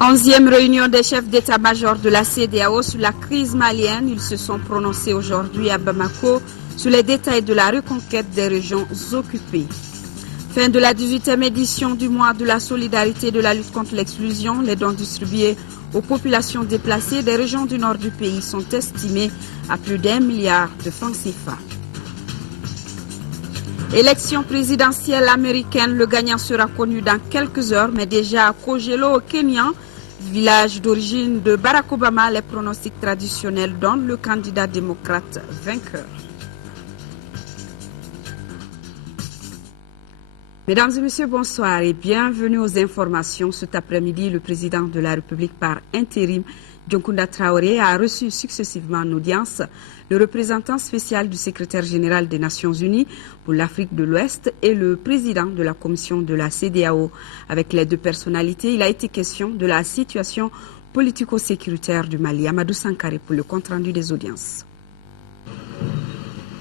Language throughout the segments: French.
11e réunion des chefs d'état-major de la CEDEAO sur la crise malienne. Ils se sont prononcés aujourd'hui à Bamako sur les détails de la reconquête des régions occupées. Fin de la 18e édition du mois de la solidarité et de la lutte contre l'exclusion. Les dons distribués aux populations déplacées des régions du nord du pays sont estimés à plus d'1 milliard de francs CFA. Élection présidentielle américaine, le gagnant sera connu dans quelques heures, mais déjà à Kogelo au Kenya, village d'origine de Barack Obama, les pronostics traditionnels donnent le candidat démocrate vainqueur. Mesdames et messieurs, bonsoir et bienvenue aux informations. Cet après-midi, le président de la République par intérim, Dioncounda Traoré, a reçu successivement en audience le représentant spécial du secrétaire général des Nations Unies pour l'Afrique de l'Ouest et le président de la commission de la CEDEAO. Avec les deux personnalités, il a été question de la situation politico-sécuritaire du Mali. Amadou Sankaré pour le compte-rendu des audiences.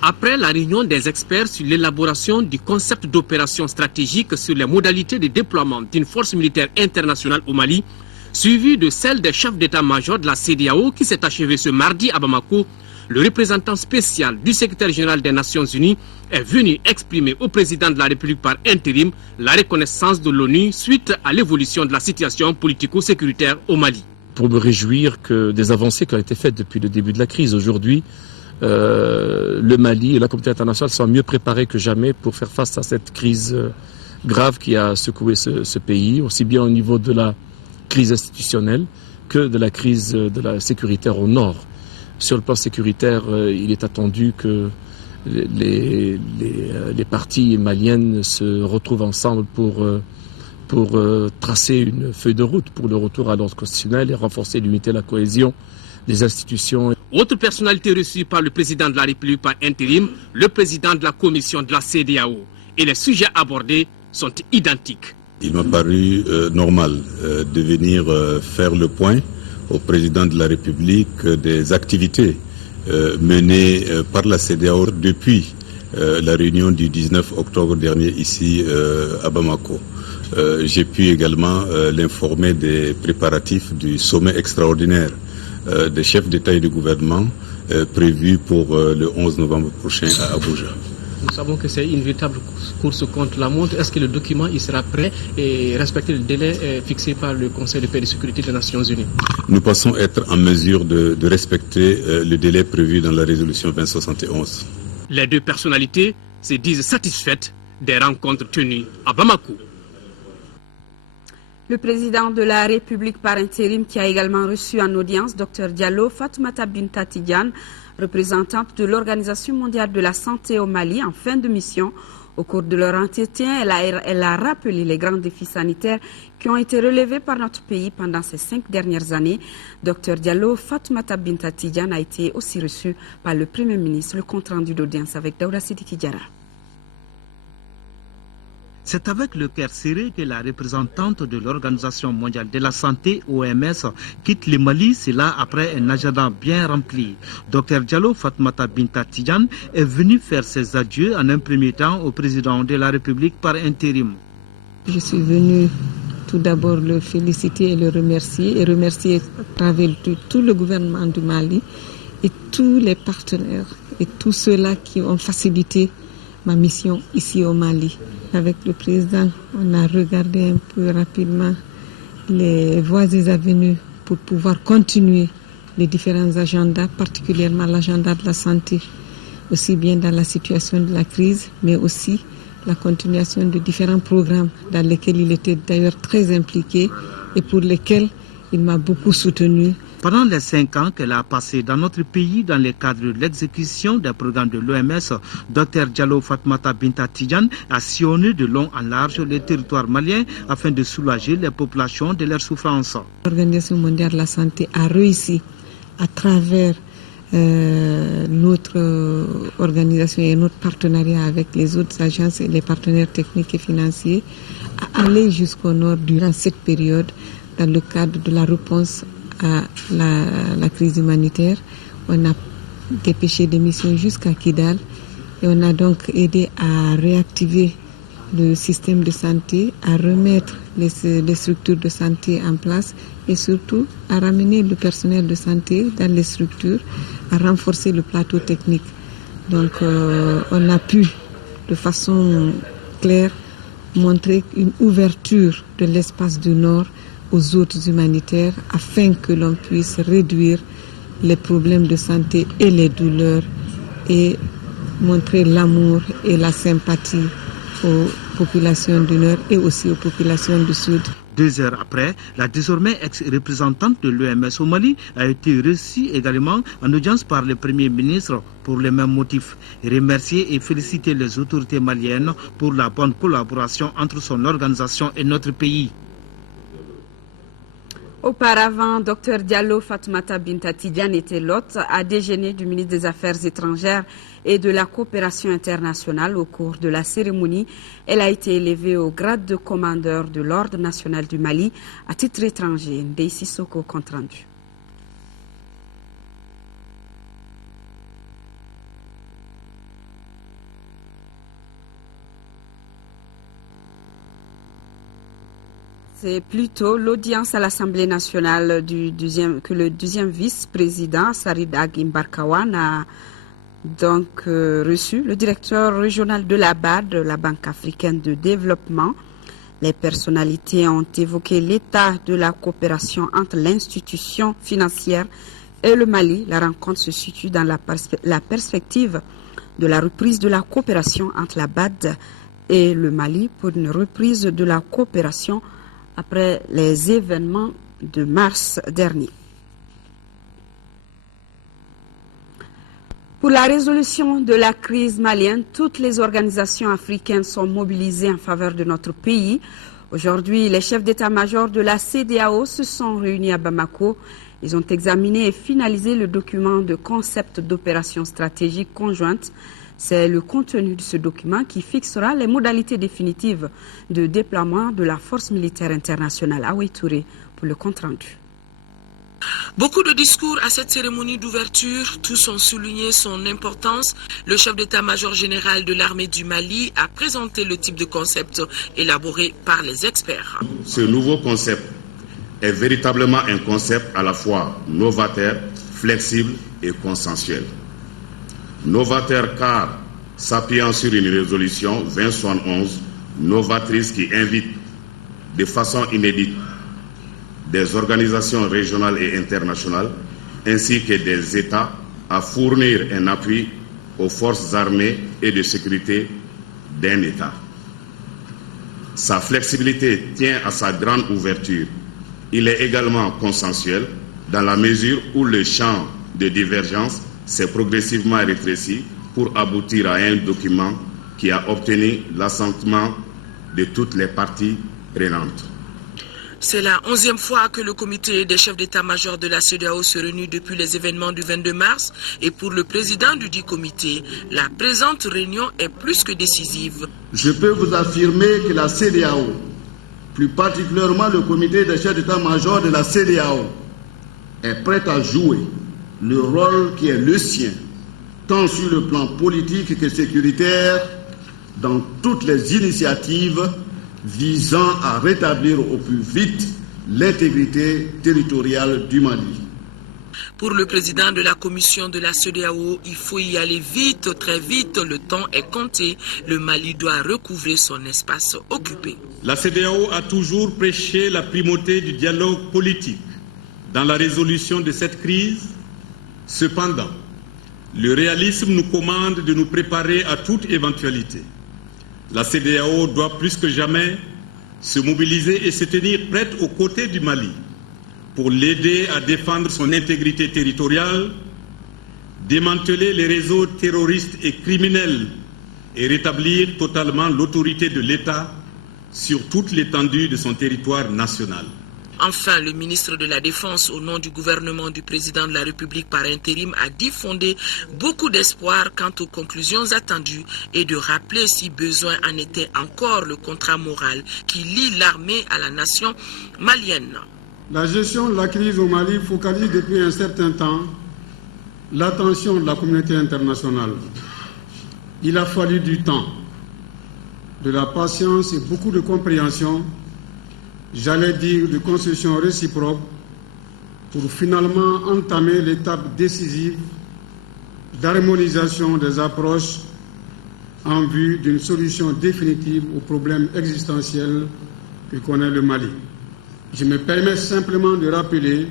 Après la réunion des experts sur l'élaboration du concept d'opération stratégique sur les modalités de déploiement d'une force militaire internationale au Mali, suivie de celle des chefs d'état-major de la CEDEAO qui s'est achevée ce mardi à Bamako, le représentant spécial du secrétaire général des Nations Unies est venu exprimer au président de la République par intérim la reconnaissance de l'ONU suite à l'évolution de la situation politico-sécuritaire au Mali. Pour me réjouir que des avancées qui ont été faites depuis le début de la crise aujourd'hui, le Mali et la communauté internationale sont mieux préparés que jamais pour faire face à cette crise grave qui a secoué ce pays, aussi bien au niveau de la crise institutionnelle que de la crise de la sécuritaire au nord. Sur le plan sécuritaire, il est attendu que les parties maliennes se retrouvent ensemble pour tracer une feuille de route pour le retour à l'ordre constitutionnel et renforcer l'unité et la cohésion des institutions. Autre personnalité reçue par le président de la République par intérim, le président de la commission de la CEDEAO. Et les sujets abordés sont identiques. Il m'a paru normal de venir faire le point au président de la République des activités menées par la CEDEAO depuis la réunion du 19 octobre dernier ici à Bamako. J'ai pu également l'informer des préparatifs du sommet extraordinaire des chefs d'État et de gouvernement prévu pour le 11 novembre prochain à Abuja. Nous savons que c'est une véritable course contre la montre. Est-ce que le document il sera prêt et respecter le délai fixé par le Conseil de paix et de sécurité des Nations Unies? Nous pensons être en mesure de respecter le délai prévu dans la résolution 2071. Les deux personnalités se disent satisfaites des rencontres tenues à Bamako. Le président de la République par intérim qui a également reçu en audience Dr Diallo Fatoumata Binta Tidiane, représentante de l'Organisation mondiale de la santé au Mali en fin de mission. Au cours de leur entretien, elle a rappelé les grands défis sanitaires qui ont été relevés par notre pays pendant ces 5 dernières années. Dr Diallo Fatoumata Binta Tidiane a été aussi reçu par le Premier ministre. Le compte-rendu d'audience avec Daouda Sidiki Diarra. C'est avec le cœur serré que la représentante de l'Organisation mondiale de la santé, OMS, quitte le Mali, cela après un agenda bien rempli. Dr Diallo Fatoumata Binta Tidiane est venu faire ses adieux en un premier temps au président de la République par intérim. Je suis venu tout d'abord le féliciter et le remercier, à travers tout le gouvernement du Mali et tous les partenaires et tous ceux-là qui ont facilité ma mission ici au Mali. Avec le président, on a regardé un peu rapidement les voies et avenues pour pouvoir continuer les différents agendas, particulièrement l'agenda de la santé, aussi bien dans la situation de la crise, mais aussi la continuation de différents programmes dans lesquels il était d'ailleurs très impliqué et pour lesquels il m'a beaucoup soutenu. Pendant les 5 ans qu'elle a passé dans notre pays dans le cadre de l'exécution des programmes de l'OMS, Dr Diallo Fatoumata Binta Tidiane a sillonné de long en large les territoires maliens afin de soulager les populations de leurs souffrances. L'Organisation mondiale de la santé a réussi à travers notre organisation et notre partenariat avec les autres agences et les partenaires techniques et financiers à aller jusqu'au nord durant cette période dans le cadre de la réponse à la crise humanitaire. On a dépêché des missions jusqu'à Kidal et on a donc aidé à réactiver le système de santé, à remettre les structures de santé en place et surtout à ramener le personnel de santé dans les structures, à renforcer le plateau technique. Donc on a pu de façon claire montrer une ouverture de l'espace du Nord aux autres humanitaires afin que l'on puisse réduire les problèmes de santé et les douleurs et montrer l'amour et la sympathie aux populations du Nord et aussi aux populations du Sud. 2 heures après, la désormais ex-représentante de l'OMS au Mali a été reçue également en audience par le Premier ministre pour les mêmes motifs. Remercier et féliciter les autorités maliennes pour la bonne collaboration entre son organisation et notre pays. Auparavant, Dr Diallo Fatoumata Binta Tidjane était l'hôte à déjeuner du ministre des Affaires étrangères et de la coopération internationale. Au cours de la cérémonie, elle a été élevée au grade de commandeur de l'Ordre national du Mali à titre étranger. Ndeye Sissoko, compte rendu. C'est plutôt l'audience à l'Assemblée nationale que le 12e vice-président Sarid Agim Barkawan a donc reçu le directeur régional de la BAD, la Banque africaine de développement. Les personnalités ont évoqué l'état de la coopération entre l'institution financière et le Mali. La rencontre se situe dans la perspective de la reprise de la coopération entre la BAD et le Mali pour une reprise de la coopération après les événements de mars dernier. Pour la résolution de la crise malienne, toutes les organisations africaines sont mobilisées en faveur de notre pays. Aujourd'hui, les chefs d'état-major de la CEDEAO se sont réunis à Bamako. Ils ont examiné et finalisé le document de concept d'opération stratégique conjointe. C'est le contenu de ce document qui fixera les modalités définitives de déploiement de la force militaire internationale. Aoui Touré pour le compte rendu. Beaucoup de discours à cette cérémonie d'ouverture, tous ont souligné son importance. Le chef d'état-major général de l'armée du Mali a présenté le type de concept élaboré par les experts. Ce nouveau concept est véritablement un concept à la fois novateur, flexible et consensuel. Novateur car s'appuyant sur une résolution 2071 novatrice qui invite de façon inédite des organisations régionales et internationales ainsi que des États à fournir un appui aux forces armées et de sécurité d'un État. Sa flexibilité tient à sa grande ouverture. Il est également consensuel dans la mesure où le champ de divergence s'est progressivement rétréci pour aboutir à un document qui a obtenu l'assentiment de toutes les parties prenantes. C'est la 11e fois que le comité des chefs d'état-major de la CEDEAO se réunit depuis les événements du 22 mars et pour le président du dit comité, la présente réunion est plus que décisive. Je peux vous affirmer que la CEDEAO, plus particulièrement le comité des chefs d'état-major de la CEDEAO, est prête à jouer le rôle qui est le sien, tant sur le plan politique que sécuritaire, dans toutes les initiatives visant à rétablir au plus vite l'intégrité territoriale du Mali. Pour le président de la commission de la CEDEAO, il faut y aller vite, très vite, le temps est compté. Le Mali doit recouvrer son espace occupé. La CEDEAO a toujours prêché la primauté du dialogue politique dans la résolution de cette crise. Cependant, le réalisme nous commande de nous préparer à toute éventualité. La CEDEAO doit plus que jamais se mobiliser et se tenir prête aux côtés du Mali pour l'aider à défendre son intégrité territoriale, démanteler les réseaux terroristes et criminels et rétablir totalement l'autorité de l'État sur toute l'étendue de son territoire national. Enfin, le ministre de la Défense, au nom du gouvernement du président de la République par intérim, a diffondé beaucoup d'espoir quant aux conclusions attendues et de rappeler, si besoin en était encore, le contrat moral qui lie l'armée à la nation malienne. La gestion de la crise au Mali focalise depuis un certain temps l'attention de la communauté internationale. Il a fallu du temps de la patience et beaucoup de compréhension, j'allais dire de concession réciproque, pour finalement entamer l'étape décisive d'harmonisation des approches en vue d'une solution définitive aux problèmes existentiels que connaît le Mali. Je me permets simplement de rappeler,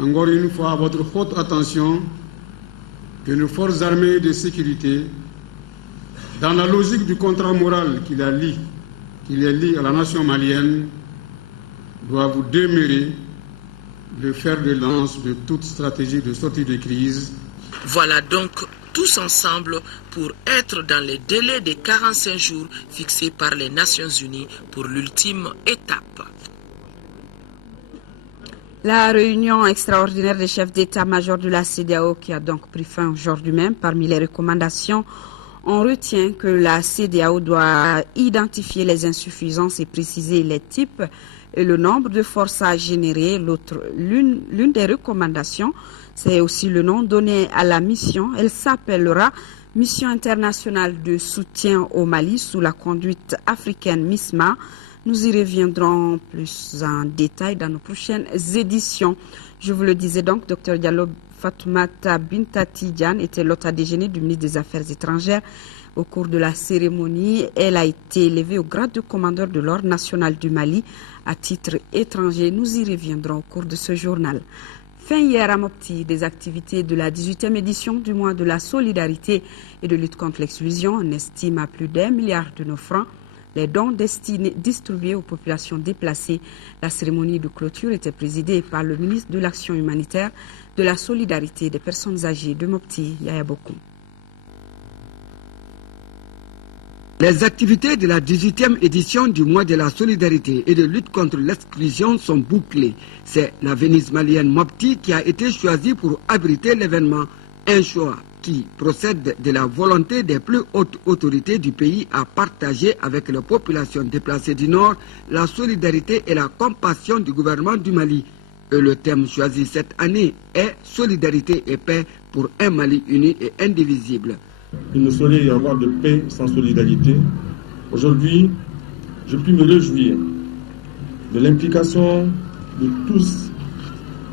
encore une fois à votre haute attention, que nos forces armées de sécurité, dans la logique du contrat moral qui les lie à la nation malienne, doivent vous demeurer le fer de lance de toute stratégie de sortie de crise. Voilà donc tous ensemble pour être dans les délais des 45 jours fixés par les Nations Unies pour l'ultime étape. La réunion extraordinaire des chefs d'état-major de la CEDEAO qui a donc pris fin aujourd'hui même, parmi les recommandations, on retient que la CEDEAO doit identifier les insuffisances et préciser les types et le nombre de forces à générer. L'une des recommandations, c'est aussi le nom donné à la mission. Elle s'appellera Mission internationale de soutien au Mali sous la conduite africaine MISMA. Nous y reviendrons plus en détail dans nos prochaines éditions. Je vous le disais donc, Dr Diallo Fatoumata Bintati Diane était l'hôte à déjeuner du ministre des Affaires étrangères. Au cours de la cérémonie, elle a été élevée au grade de commandeur de l'Ordre national du Mali à titre étranger. Nous y reviendrons au cours de ce journal. Fin hier à Mopti des activités de la 18e édition du mois de la solidarité et de lutte contre l'exclusion. On estime à plus d'1 milliard de nos francs les dons distribués aux populations déplacées. La cérémonie de clôture était présidée par le ministre de l'Action humanitaire, de la solidarité des personnes âgées de Mopti, Yaya Bokoum. Les activités de la 18e édition du mois de la solidarité et de lutte contre l'exclusion sont bouclées. C'est la Venise malienne Mopti qui a été choisie pour abriter l'événement. Un choix qui procède de la volonté des plus hautes autorités du pays à partager avec les populations déplacées du Nord la solidarité et la compassion du gouvernement du Mali. Et le thème choisi cette année est Solidarité et paix pour un Mali uni et indivisible. Il ne saurait y avoir de paix sans solidarité. Aujourd'hui, je puis me réjouir de l'implication de tous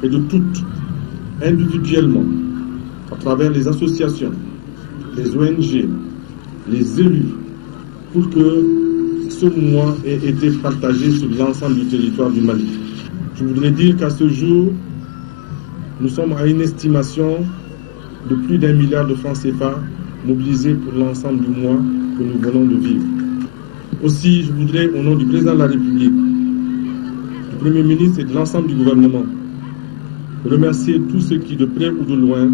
et de toutes, individuellement, à travers les associations, les ONG, les élus, pour que ce mois ait été partagé sur l'ensemble du territoire du Mali. Je voudrais dire qu'à ce jour, nous sommes à une estimation de plus d'1 milliard de francs CFA mobilisés pour l'ensemble du mois que nous venons de vivre. Aussi, je voudrais, au nom du président de la République, du Premier ministre et de l'ensemble du gouvernement, remercier tous ceux qui, de près ou de loin,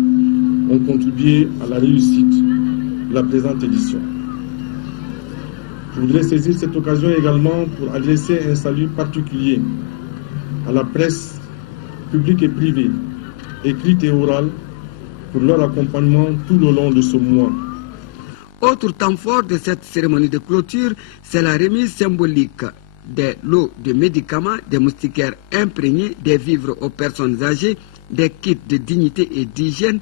ont contribué à la réussite de la présente édition. Je voudrais saisir cette occasion également pour adresser un salut particulier à la presse publique et privée, écrite et orale, pour leur accompagnement tout le long de ce mois. Autre temps fort de cette cérémonie de clôture, c'est la remise symbolique des lots de médicaments, des moustiquaires imprégnés, des vivres aux personnes âgées, des kits de dignité et d'hygiène,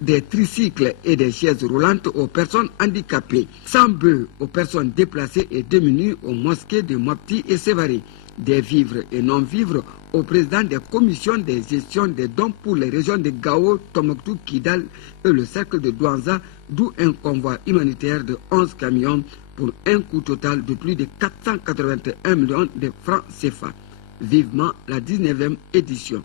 des tricycles et des chaises roulantes aux personnes handicapées, 100 bœufs aux personnes déplacées et démunies aux mosquées de Mopti et Sévaré, des vivres et non-vivres au président des commissions de gestion des dons pour les régions de Gao, Tombouctou, Kidal et le cercle de Douanza, d'où un convoi humanitaire de 11 camions pour un coût total de plus de 481 millions de francs CFA. Vivement la 19e édition.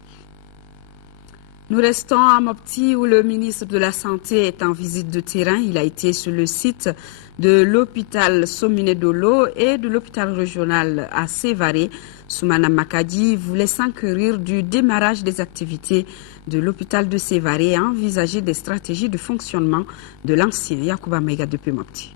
Nous restons à Mopti où le ministre de la Santé est en visite de terrain. Il a été sur le site de l'hôpital Somminé Dolo et de l'hôpital régional à Sévaré. Soumana Makadi voulait s'enquérir du démarrage des activités de l'hôpital de Sévaré et envisager des stratégies de fonctionnement de l'ancien Yacouba Maïga depuis Mopti.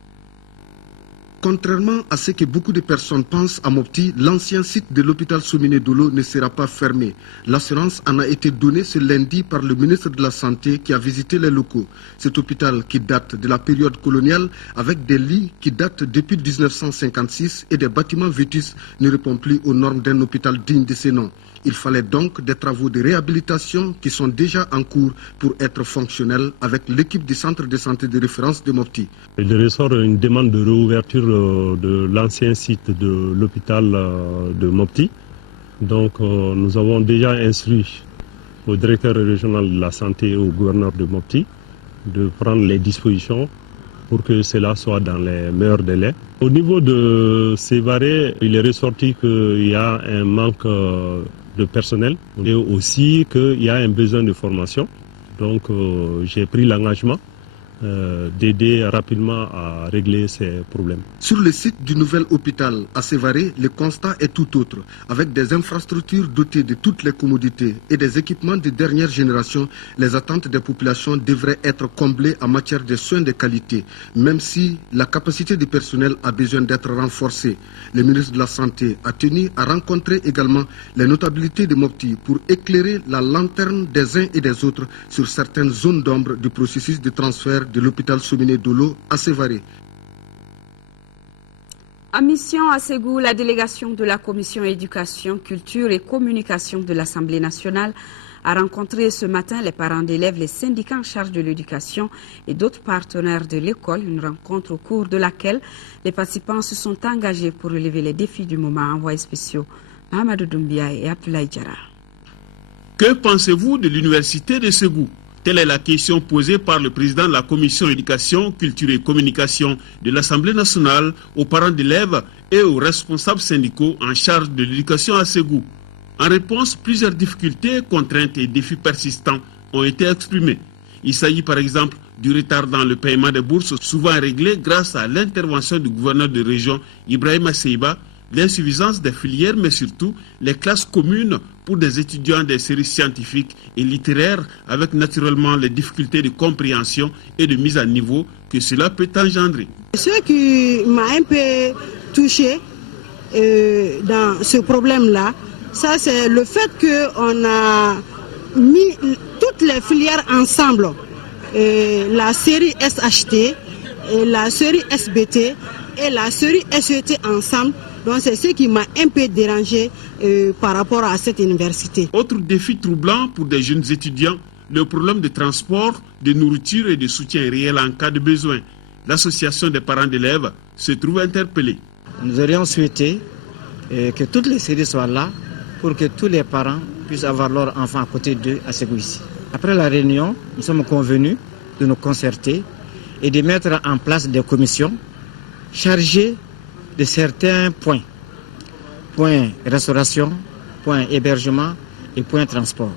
Contrairement à ce que beaucoup de personnes pensent à Mopti, l'ancien site de l'hôpital Somminé Dolo ne sera pas fermé. L'assurance en a été donnée ce lundi par le ministre de la Santé qui a visité les locaux. Cet hôpital qui date de la période coloniale avec des lits qui datent depuis 1956 et des bâtiments vétustes ne répond plus aux normes d'un hôpital digne de ce nom. Il fallait donc des travaux de réhabilitation qui sont déjà en cours pour être fonctionnels avec l'équipe du centre de santé de référence de Mopti. Il ressort une demande de réouverture de l'ancien site de l'hôpital de Mopti. Donc nous avons déjà instruit au directeur régional de la santé et au gouverneur de Mopti de prendre les dispositions pour que cela soit dans les meilleurs délais. Au niveau de Sévaré, il est ressorti qu'il y a un manque de personnel et aussi qu'il y a un besoin de formation. Donc j'ai pris l'engagement d'aider rapidement à régler ces problèmes. Sur le site du nouvel hôpital à Sévaré, le constat est tout autre. Avec des infrastructures dotées de toutes les commodités et des équipements de dernière génération, les attentes des populations devraient être comblées en matière de soins de qualité, même si la capacité du personnel a besoin d'être renforcée. Le ministre de la Santé a tenu à rencontrer également les notabilités de Mopti pour éclairer la lanterne des uns et des autres sur certaines zones d'ombre du processus de transfert de l'hôpital Souminé Dolo à Sévaré. En mission à Ségou, la délégation de la Commission éducation, culture et communication de l'Assemblée nationale a rencontré ce matin les parents d'élèves, les syndicats en charge de l'éducation et d'autres partenaires de l'école. Une rencontre au cours de laquelle les participants se sont engagés pour relever les défis du moment. Envoyés spéciaux Mahamadou Doumbia et Abdoulaye Diarra. Que pensez-vous de l'université de Ségou? Telle est la question posée par le président de la Commission éducation, culture et communication de l'Assemblée nationale aux parents d'élèves et aux responsables syndicaux en charge de l'éducation à Ségou. En réponse, plusieurs difficultés, contraintes et défis persistants ont été exprimés. Il s'agit par exemple du retard dans le paiement des bourses, souvent réglé grâce à l'intervention du gouverneur de région Ibrahima Seiba, l'insuffisance des filières, mais surtout les classes communes pour des étudiants des séries scientifiques et littéraires, avec naturellement les difficultés de compréhension et de mise à niveau que cela peut engendrer. Ce qui m'a un peu touché dans ce problème-là, ça c'est le fait qu'on a mis toutes les filières ensemble, la série SHT, et la série SBT et la série SET ensemble. Donc c'est ce qui m'a un peu dérangé par rapport à cette université. Autre défi troublant pour des jeunes étudiants, le problème de transport, de nourriture et de soutien réel en cas de besoin. L'association des parents d'élèves se trouve interpellée. Nous aurions souhaité que toutes les séries soient là pour que tous les parents puissent avoir leurs enfants à côté d'eux à Ségou ici. Après la réunion, nous sommes convenus de nous concerter et de mettre en place des commissions chargées de certains points. Point restauration, point hébergement et point transport.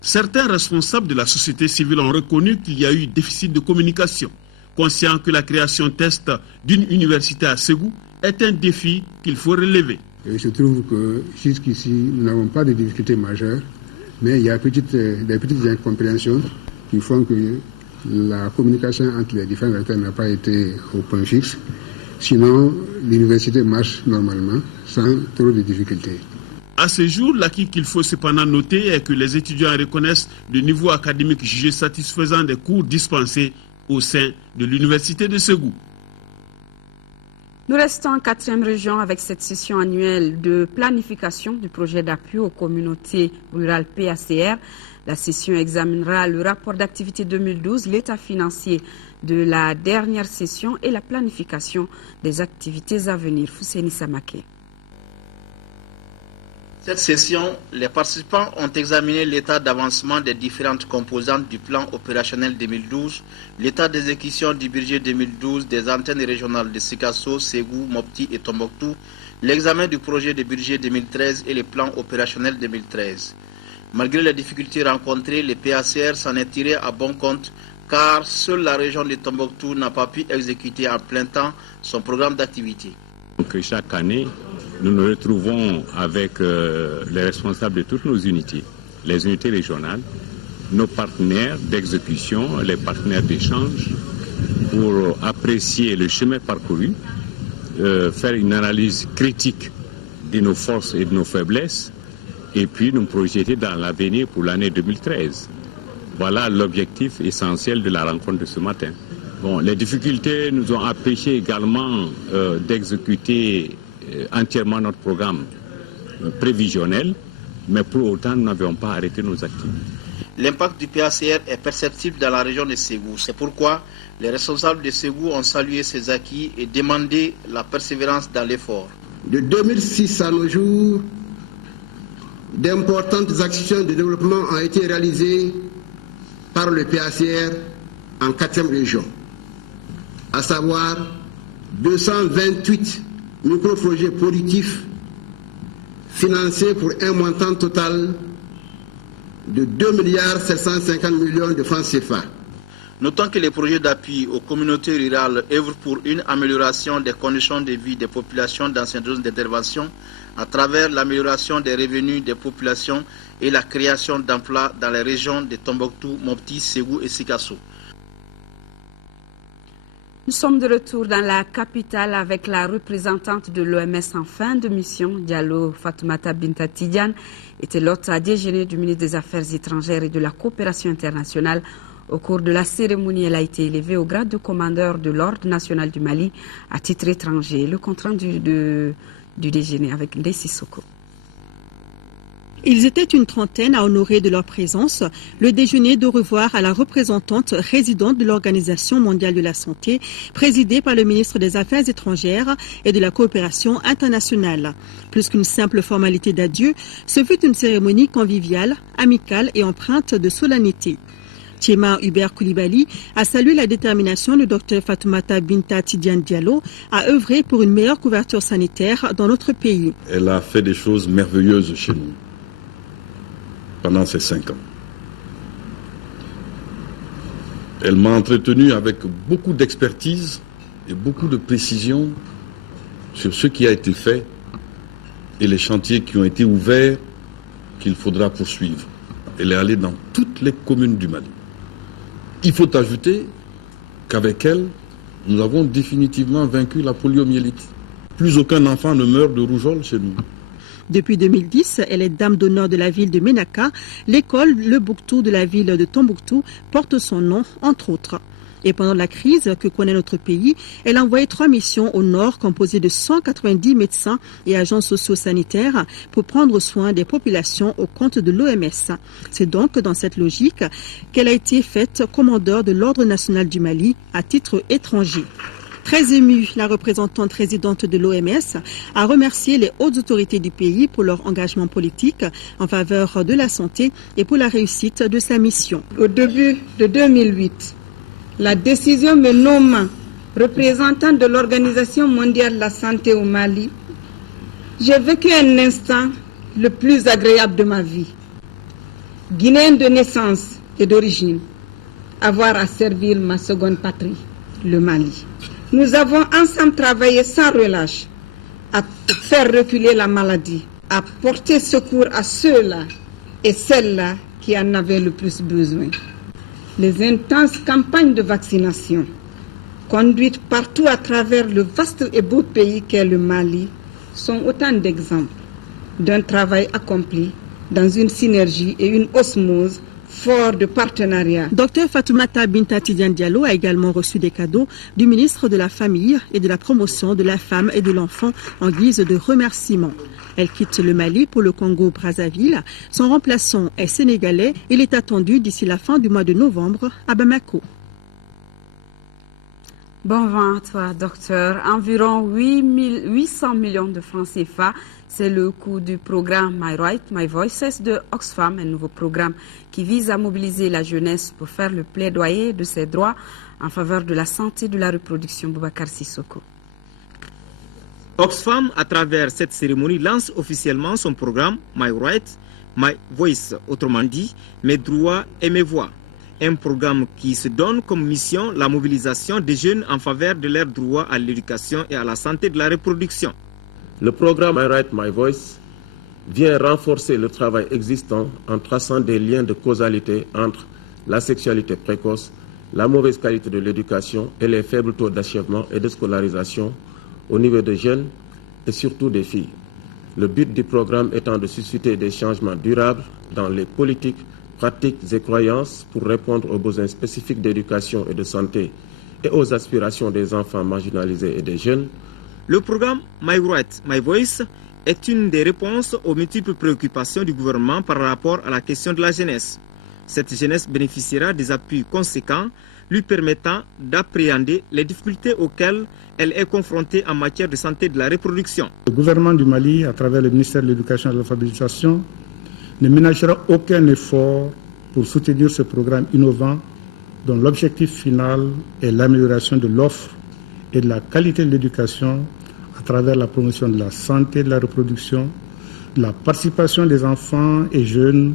Certains responsables de la société civile ont reconnu qu'il y a eu déficit de communication. Conscient que la création test d'une université à Ségou est un défi qu'il faut relever. Il se trouve que jusqu'ici, nous n'avons pas de difficultés majeures, mais il y a des petites incompréhensions qui font que la communication entre les différents acteurs n'a pas été au point fixe. Sinon, l'université marche normalement, sans trop de difficultés. À ce jour, l'acquis qu'il faut cependant noter est que les étudiants reconnaissent le niveau académique jugé satisfaisant des cours dispensés au sein de l'université de Ségou. Nous restons en 4e région avec cette session annuelle de planification du projet d'appui aux communautés rurales PACR. La session examinera le rapport d'activité 2012, l'état financier de la dernière session et la planification des activités à venir. Fousséni Samaké. Cette session, les participants ont examiné l'état d'avancement des différentes composantes du plan opérationnel 2012, l'état d'exécution du budget 2012 des antennes régionales de Sikasso, Ségou, Mopti et Tombouctou, l'examen du projet de budget 2013 et le plan opérationnel 2013. Malgré les difficultés rencontrées, le PACR s'en est tiré à bon compte car seule la région de Tombouctou n'a pas pu exécuter en plein temps son programme d'activité. Donc chaque année, nous nous retrouvons avec les responsables de toutes nos unités, les unités régionales, nos partenaires d'exécution, les partenaires d'échange, pour apprécier le chemin parcouru, faire une analyse critique de nos forces et de nos faiblesses, et puis nous projeter dans l'avenir pour l'année 2013. Voilà l'objectif essentiel de la rencontre de ce matin. Bon, les difficultés nous ont empêché également d'exécuter entièrement notre programme prévisionnel mais pour autant, nous n'avions pas arrêté nos activités. L'impact du PACR est perceptible dans la région de Ségou. C'est pourquoi les responsables de Ségou ont salué ces acquis et demandé la persévérance dans l'effort. De 2006 à nos jours, d'importantes actions de développement ont été réalisées par le PACR en 4e région, à savoir 228 micro-projets productifs financés pour un montant total de 2,750 milliards de francs CFA. Notons que les projets d'appui aux communautés rurales œuvrent pour une amélioration des conditions de vie des populations dans ces zones d'intervention à travers l'amélioration des revenus des populations et la création d'emplois dans les régions de Tombouctou, Mopti, Ségou et Sikasso. Nous sommes de retour dans la capitale avec la représentante de l'OMS en fin de mission, Diallo Fatoumata Binta Tidiane, était l'hôte à déjeuner du ministre des Affaires étrangères et de la coopération internationale. Au cours de la cérémonie, elle a été élevée au grade de commandeur de l'Ordre national du Mali à titre étranger. Le compte rendu du déjeuner avec Ndessi Soko. Ils étaient une trentaine à honorer de leur présence le déjeuner d'au revoir à la représentante résidente de l'Organisation mondiale de la santé, présidée par le ministre des Affaires étrangères et de la coopération internationale. Plus qu'une simple formalité d'adieu, ce fut une cérémonie conviviale, amicale et empreinte de solennité. Thiema Hubert Koulibaly a salué la détermination du Dr Fatoumata Binta Tidiane Diallo à œuvrer pour une meilleure couverture sanitaire dans notre pays. Elle a fait des choses merveilleuses chez nous pendant ces 5 ans. Elle m'a entretenu avec beaucoup d'expertise et beaucoup de précision sur ce qui a été fait et les chantiers qui ont été ouverts qu'il faudra poursuivre. Elle est allée dans toutes les communes du Mali. Il faut ajouter qu'avec elle, nous avons définitivement vaincu la poliomyélite. Plus aucun enfant ne meurt de rougeole chez nous. Depuis 2010, elle est dame d'honneur de la ville de Ménaka. L'école Le Bouktou de la ville de Tombouctou porte son nom, entre autres. Et pendant la crise que connaît notre pays, elle a envoyé 3 missions au nord composées de 190 médecins et agents socio-sanitaires pour prendre soin des populations au compte de l'OMS. C'est donc dans cette logique qu'elle a été faite commandeur de l'Ordre national du Mali à titre étranger. Très émue, la représentante résidente de l'OMS a remercié les hautes autorités du pays pour leur engagement politique en faveur de la santé et pour la réussite de sa mission. Au début de 2008, la décision me nommant représentant de l'Organisation mondiale de la santé au Mali, j'ai vécu un instant le plus agréable de ma vie. Guinéen de naissance et d'origine, avoir à servir ma seconde patrie, le Mali. Nous avons ensemble travaillé sans relâche à faire reculer la maladie, à porter secours à ceux-là et celles-là qui en avaient le plus besoin. Les intenses campagnes de vaccination, conduites partout à travers le vaste et beau pays qu'est le Mali, sont autant d'exemples d'un travail accompli dans une synergie et une osmose fort de partenariat. Dr Fatoumata Binta Tidiane Diallo a également reçu des cadeaux du ministre de la Famille et de la Promotion de la Femme et de l'Enfant en guise de remerciement. Elle quitte le Mali pour le Congo-Brazzaville. Son remplaçant est sénégalais. Il est attendu d'ici la fin du mois de novembre à Bamako. Bon vent à toi, docteur. Environ 800 millions de francs CFA. C'est le coût du programme My Right, My Voices de Oxfam, un nouveau programme qui vise à mobiliser la jeunesse pour faire le plaidoyer de ses droits en faveur de la santé de la reproduction. Boubacar Sissoko. Oxfam, à travers cette cérémonie, lance officiellement son programme My Right, My Voice, autrement dit, mes droits et mes voix. Un programme qui se donne comme mission la mobilisation des jeunes en faveur de leurs droits à l'éducation et à la santé de la reproduction. Le programme My Right, My Voice vient renforcer le travail existant en traçant des liens de causalité entre la sexualité précoce, la mauvaise qualité de l'éducation et les faibles taux d'achèvement et de scolarisation au niveau des jeunes et surtout des filles. Le but du programme étant de susciter des changements durables dans les politiques, pratiques et croyances pour répondre aux besoins spécifiques d'éducation et de santé et aux aspirations des enfants marginalisés et des jeunes. Le programme My Right, My Voice est une des réponses aux multiples préoccupations du gouvernement par rapport à la question de la jeunesse. Cette jeunesse bénéficiera des appuis conséquents lui permettant d'appréhender les difficultés auxquelles elle est confrontée en matière de santé de la reproduction. Le gouvernement du Mali, à travers le ministère de l'Éducation et de l'Alphabétisation, ne ménagera aucun effort pour soutenir ce programme innovant dont l'objectif final est l'amélioration de l'offre et de la qualité de l'éducation à travers la promotion de la santé de la reproduction, la participation des enfants et jeunes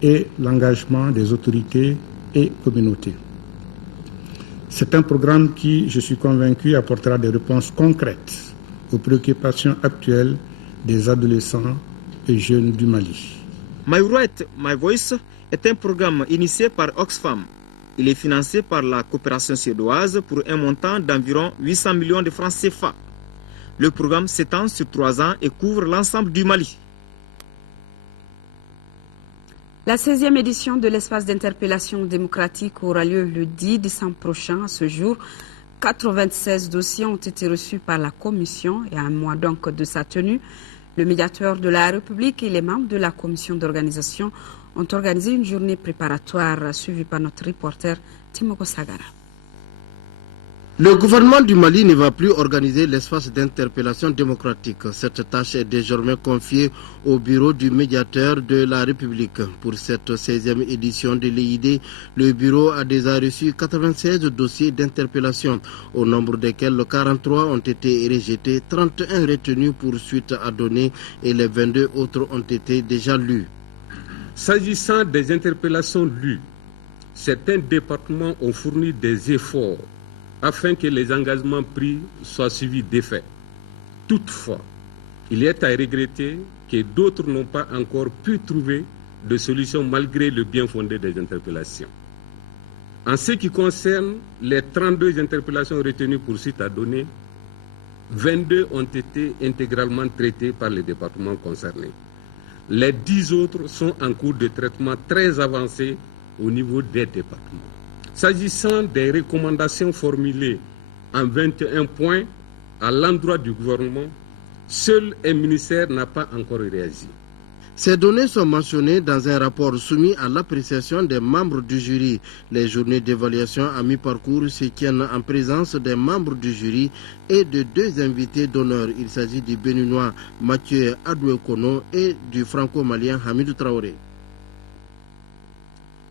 et l'engagement des autorités et communautés. C'est un programme qui, je suis convaincu, apportera des réponses concrètes aux préoccupations actuelles des adolescents et jeunes du Mali. My Right, My Voice est un programme initié par Oxfam. Il est financé par la coopération suédoise pour un montant d'environ 800 millions de francs CFA. Le programme s'étend sur 3 ans et couvre l'ensemble du Mali. La 16e édition de l'espace d'interpellation démocratique aura lieu le 10 décembre prochain. À ce jour, 96 dossiers ont été reçus par la commission et à un mois donc de sa tenue, le médiateur de la République et les membres de la commission d'organisation ont organisé une journée préparatoire suivie par notre reporter Timoko Sagara. Le gouvernement du Mali ne va plus organiser l'espace d'interpellation démocratique. Cette tâche est désormais confiée au bureau du médiateur de la République. Pour cette 16e édition de l'EID, le bureau a déjà reçu 96 dossiers d'interpellation, au nombre desquels 43 ont été rejetés, 31 retenus pour suite à donner et les 22 autres ont été déjà lus. S'agissant des interpellations lues, certains départements ont fourni des efforts afin que les engagements pris soient suivis d'effet. Toutefois, il est à regretter que d'autres n'ont pas encore pu trouver de solution malgré le bien fondé des interpellations. En ce qui concerne les 32 interpellations retenues pour suite à donner, 22 ont été intégralement traitées par les départements concernés. Les 10 autres sont en cours de traitement très avancé au niveau des départements. S'agissant des recommandations formulées en 21 points à l'endroit du gouvernement, seul un ministère n'a pas encore réagi. Ces données sont mentionnées dans un rapport soumis à l'appréciation des membres du jury. Les journées d'évaluation à mi-parcours se tiennent en présence des membres du jury et de 2 invités d'honneur. Il s'agit du Béninois Mathieu Adouekono et du franco-malien Hamidou Traoré.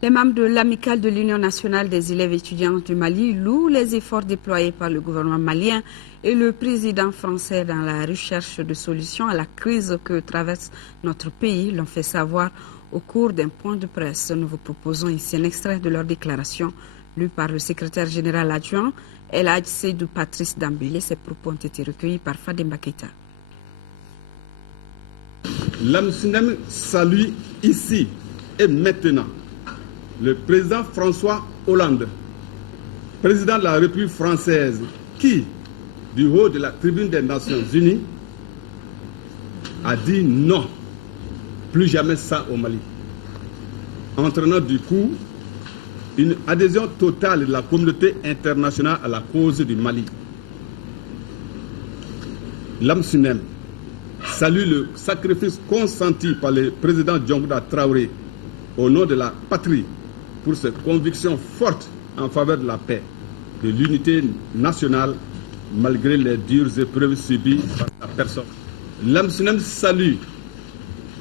Les membres de l'amicale de l'Union nationale des élèves étudiants du Mali louent les efforts déployés par le gouvernement malien et le président français dans la recherche de solutions à la crise que traverse notre pays, l'ont fait savoir au cours d'un point de presse. Nous vous proposons ici un extrait de leur déclaration lue par le secrétaire général adjoint El Hadj Seydou Patrice Dambélé. Ces propos ont été recueillis par Fademba Keita. L'AMSUNEM salue ici et maintenant le président François Hollande, président de la République française, qui, du haut de la tribune des Nations Unies, a dit non, plus jamais ça au Mali, entraînant du coup une adhésion totale de la communauté internationale à la cause du Mali. L'AMSUNEM salue le sacrifice consenti par le président Diongoda Traoré au nom de la patrie pour cette conviction forte en faveur de la paix, de l'unité nationale, malgré les dures épreuves subies par la personne. L'AMSUNEM salue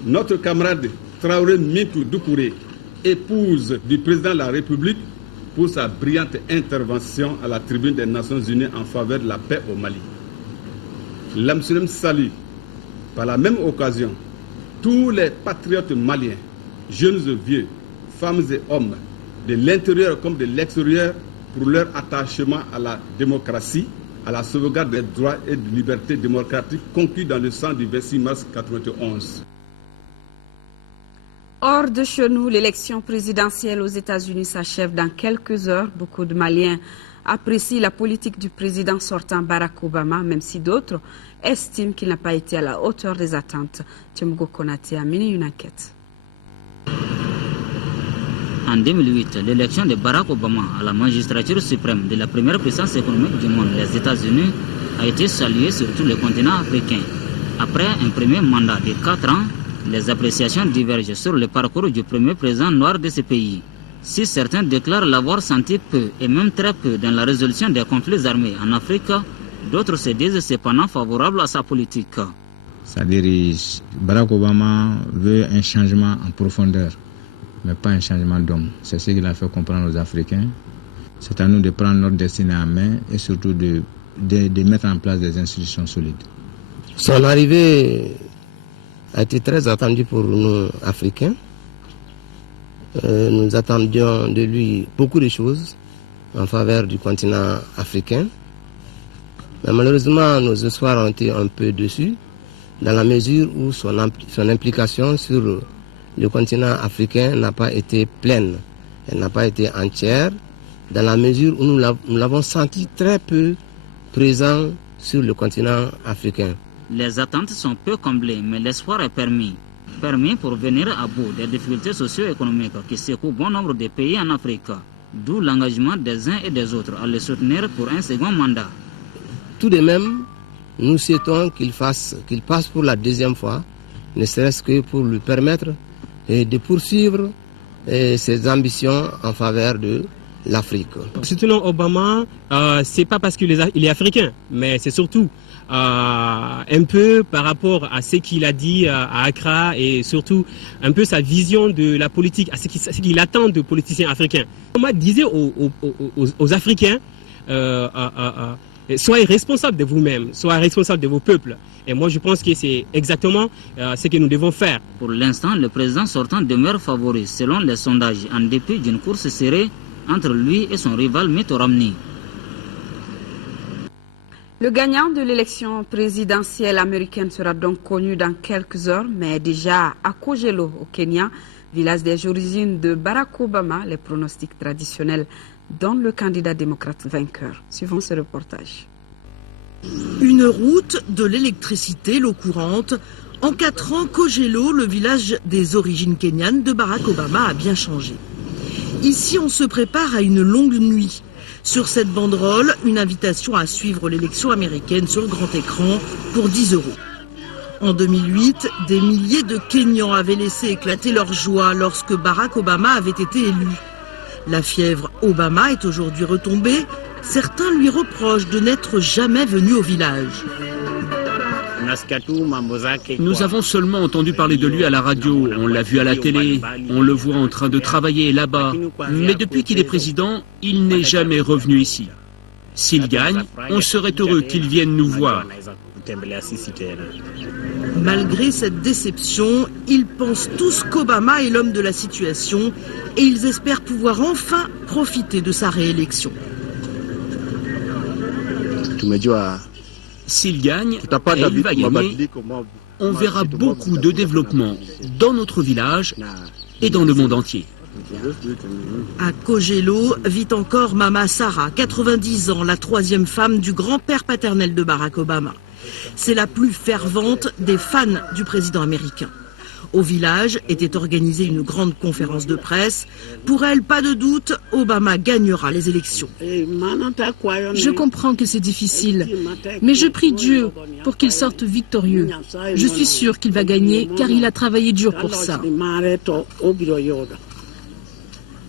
notre camarade Traoré Mintou Doucouré, épouse du président de la République, pour sa brillante intervention à la tribune des Nations Unies en faveur de la paix au Mali. L'AMSUNEM salue, par la même occasion, tous les patriotes maliens, jeunes et vieux, femmes et hommes, de l'intérieur comme de l'extérieur, pour leur attachement à la démocratie, à la sauvegarde des droits et des libertés démocratiques conquis dans le sang du 26 mars 1991. Hors de chez nous, l'élection présidentielle aux États-Unis s'achève dans quelques heures. Beaucoup de Maliens apprécient la politique du président sortant Barack Obama, même si d'autres estiment qu'il n'a pas été à la hauteur des attentes. Tiemogo Konaté a mené une enquête. En 2008, l'élection de Barack Obama à la magistrature suprême de la première puissance économique du monde, les États-Unis, a été saluée sur tout le continent africain. Après un premier mandat de 4 ans, les appréciations divergent sur le parcours du premier président noir de ce pays. Si certains déclarent l'avoir senti peu et même très peu dans la résolution des conflits armés en Afrique, d'autres se disent cependant favorables à sa politique. C'est-à-dire Barack Obama veut un changement en profondeur, mais pas un changement d'homme. C'est ce qu'il a fait comprendre aux Africains. C'est à nous de prendre notre destinée en main et surtout de mettre en place des institutions solides. Son arrivée a été très attendue pour nous, Africains. Nous attendions de lui beaucoup de choses en faveur du continent africain. Mais malheureusement, nos espoirs ont été un peu déçus dans la mesure où son implication sur le continent africain n'a pas été pleine. Elle n'a pas été entière dans la mesure où nous l'avons senti très peu présent sur le continent africain. Les attentes sont peu comblées, mais l'espoir est permis. Permis pour venir à bout des difficultés socio-économiques qui secouent bon nombre de pays en Afrique. D'où l'engagement des uns et des autres à le soutenir pour un second mandat. Tout de même, nous souhaitons qu'il passe pour la deuxième fois, ne serait-ce que pour lui permettre de poursuivre ses ambitions en faveur de l'Afrique. Soutenons Obama, c'est pas parce qu'il est africain, mais c'est surtout un peu par rapport à ce qu'il a dit à Accra et surtout un peu sa vision de la politique, à ce qu'il attend de politiciens africains. Obama disait aux Africains, soyez responsables de vous-même, soyez responsables de vos peuples. Et moi je pense que c'est exactement ce que nous devons faire. Pour l'instant, le président sortant demeure favori selon les sondages en dépit d'une course serrée entre lui et son rival Mito Romney. Le gagnant de l'élection présidentielle américaine sera donc connu dans quelques heures, mais déjà à Kogelo, au Kenya, village des origines de Barack Obama, les pronostics traditionnels donnent le candidat démocrate vainqueur. Suivons ce reportage. Une route, de l'électricité, l'eau courante. En 4 ans, Kogelo, le village des origines kenyanes de Barack Obama, a bien changé. Ici, on se prépare à une longue nuit. Sur cette banderole, une invitation à suivre l'élection américaine sur grand écran pour 10 €. En 2008, des milliers de Kenyans avaient laissé éclater leur joie lorsque Barack Obama avait été élu. La fièvre Obama est aujourd'hui retombée. Certains lui reprochent de n'être jamais venu au village. Nous avons seulement entendu parler de lui à la radio, on l'a vu à la télé, on le voit en train de travailler là-bas. Mais depuis qu'il est président, il n'est jamais revenu ici. S'il gagne, on serait heureux qu'il vienne nous voir. Malgré cette déception, ils pensent tous qu'Obama est l'homme de la situation et ils espèrent pouvoir enfin profiter de sa réélection. S'il gagne, et il va gagner, on verra beaucoup de développement dans notre village et dans le monde entier. À Kogelo vit encore Mama Sarah, 90 ans, la 3e femme du grand-père paternel de Barack Obama. C'est la plus fervente des fans du président américain. Au village était organisée une grande conférence de presse. Pour elle, pas de doute, Obama gagnera les élections. Je comprends que c'est difficile, mais je prie Dieu pour qu'il sorte victorieux. Je suis sûr qu'il va gagner car il a travaillé dur pour ça.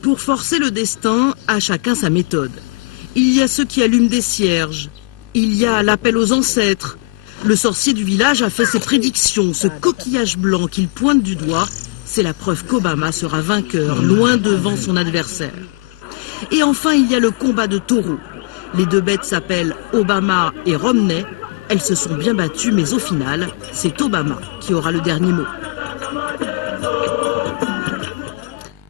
Pour forcer le destin, à chacun sa méthode. Il y a ceux qui allument des cierges. Il y a l'appel aux ancêtres. Le sorcier du village a fait ses prédictions. Ce coquillage blanc qu'il pointe du doigt, c'est la preuve qu'Obama sera vainqueur, loin devant son adversaire. Et enfin, il y a le combat de taureaux. Les 2 bêtes s'appellent Obama et Romney. Elles se sont bien battues, mais au final, c'est Obama qui aura le dernier mot.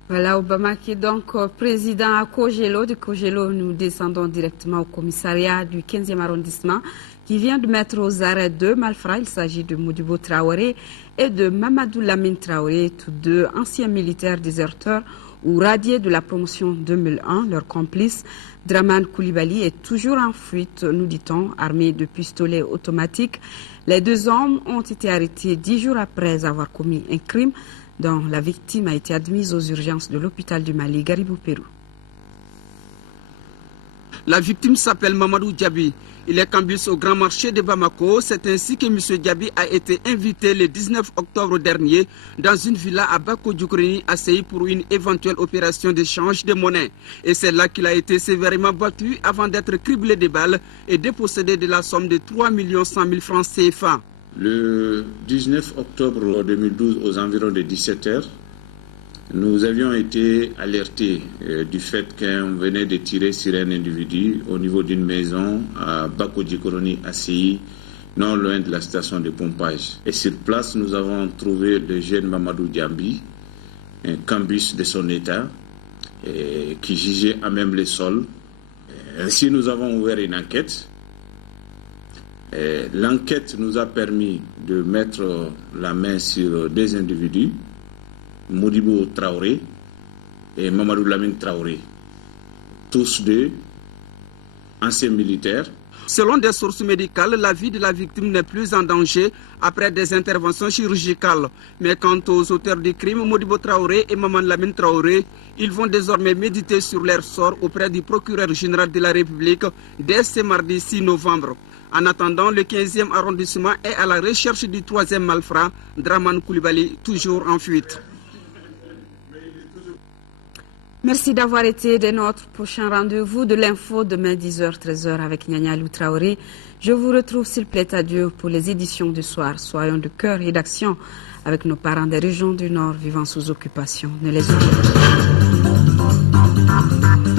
Voilà Obama qui est donc président à Kogelo. De Kogelo, nous descendons directement au commissariat du 15e arrondissement qui vient de mettre aux arrêts 2 malfrats. Il s'agit de Modibo Traoré et de Mamadou Lamine Traoré, tous 2 anciens militaires déserteurs ou radiés de la promotion 2001. Leur complice, Draman Koulibaly, est toujours en fuite, nous dit-on, armé de pistolets automatiques. Les 2 hommes ont été arrêtés 10 jours après avoir commis un crime dont la victime a été admise aux urgences de l'hôpital du Mali, Garibou, Pérou. La victime s'appelle Mamadou Diaby. Il est qu'en bus au Grand Marché de Bamako. C'est ainsi que M. Diaby a été invité le 19 octobre dernier dans une villa à Bako-Djoukreni à Séi pour une éventuelle opération d'échange de monnaie. Et c'est là qu'il a été sévèrement battu avant d'être criblé de balles et dépossédé de la somme de 3 100 000 francs CFA. Le 19 octobre 2012, aux environs de 17h, nous avions été alertés du fait qu'on venait de tirer sur un individu au niveau d'une maison à Bako-Djoukreni à Séi, non loin de la station de pompage. Et sur place, nous avons trouvé le jeune Mamadou Diambi, un cambus de son état, qui gisait à même le sol. Ainsi, nous avons ouvert une enquête. L'enquête nous a permis de mettre la main sur deux individus, Modibo Traoré et Mamadou Lamine Traoré, tous deux anciens militaires. Selon des sources médicales, la vie de la victime n'est plus en danger après des interventions chirurgicales. Mais quant aux auteurs du crime, Modibo Traoré et Mamadou Lamine Traoré, ils vont désormais méditer sur leur sort auprès du procureur général de la République dès ce mardi 6 novembre. En attendant, le 15e arrondissement est à la recherche du 3e malfrat, Draman Koulibaly, toujours en fuite. Merci d'avoir été de notre prochain rendez-vous de l'info demain 10h-13h avec Nyanya Lou Traoré. Je vous retrouve s'il plaît à Dieu pour les éditions du soir. Soyons de cœur et d'action avec nos parents des régions du Nord vivant sous occupation. Ne les oubliez pas.